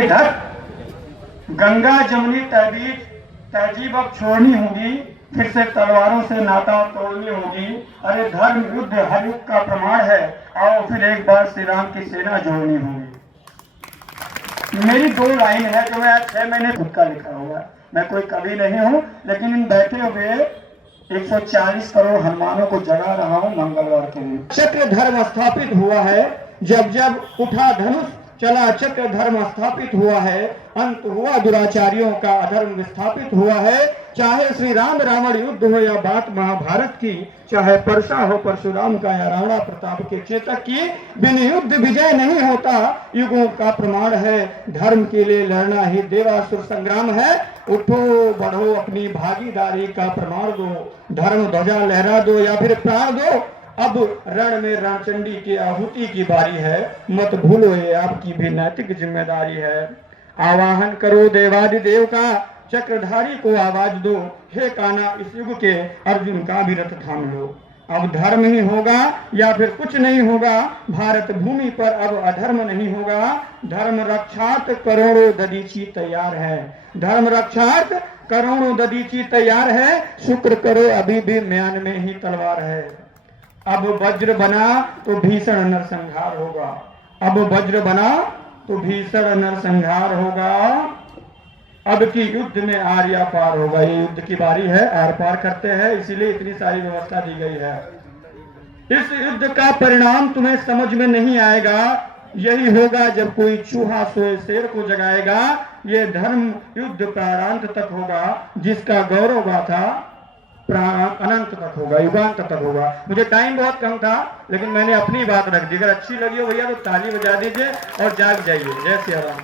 इधर गंगा जमुनी तहजीब अब छोड़नी होगी, फिर से तलवारों से नाता तोड़नी होगी। अरे धर्म युद्ध हर युग का प्रमाण है, आओ फिर एक बार श्री राम की सेना जोड़नी होगी। मेरी दो लाइन है जो मैं 6 महीने खुद का लिखा हुआ। मैं कोई कवि नहीं हूँ, लेकिन इन बैठे हुए 140 करोड़ हनुमानों को जगा रहा हूँ मंगलवार के दिन। चक्र धर्म स्थापित हुआ है, जब जब उठा धनुष चला चक्र धर्म स्थापित हुआ है, अंत हुआ दुराचारियों का अधर्म विस्थापित हुआ है। चाहे श्री राम रावण युद्ध हो या बात महाभारत की, चाहे परसा हो परशुराम का या राणा प्रताप के चेतक की, बिन युद्ध विजय नहीं होता युगों का प्रमाण है। धर्म के लिए लड़ना ही देवासुर संग्राम है, उठो बढ़ो अपनी भागीदारी का प्रमाण दो। धर्म ध्वजा लहरा दो या फिर प्राण दो, अब रण में रणचंडी की आहुति की बारी है। मत भूलो ये आपकी भी नैतिक जिम्मेदारी है। आवाहन करो देवादिदेव का, चक्रधारी को आवाज दो। हे कान्हा इस युग के अर्जुन का भी रथ थाम लो। अब धर्म ही होगा या फिर कुछ नहीं होगा, भारत भूमि पर अब अधर्म नहीं होगा। धर्म रक्षार्थ करोड़ों दधीची तैयार है, धर्म रक्षार्थ करोड़ों दधीची तैयार है। शुक्र करो अभी भी म्यान में ही तलवार है। अब वज्र बना तो भीषण नरसंहार होगा, अब वज्र बना तो भीषण नरसंहार होगा। अब की युद्ध में आर्या पार होगा। ये युद्ध की बारी है, आर पार करते हैं, इसीलिए इतनी सारी व्यवस्था दी गई है। इस युद्ध का परिणाम तुम्हें समझ में नहीं आएगा, यही होगा जब कोई चूहा सोए शेर को जगाएगा। ये धर्म युद्ध प्राणांत तक होगा, जिसका गौरव गाथा अनंत तक होगा, युगांत तक होगा। मुझे टाइम बहुत कम था, लेकिन मैंने अपनी बात रख दी। अगर अच्छी लगी हो भैया तो ताली बजा दीजिए और जाग जाइए। जय सिया राम।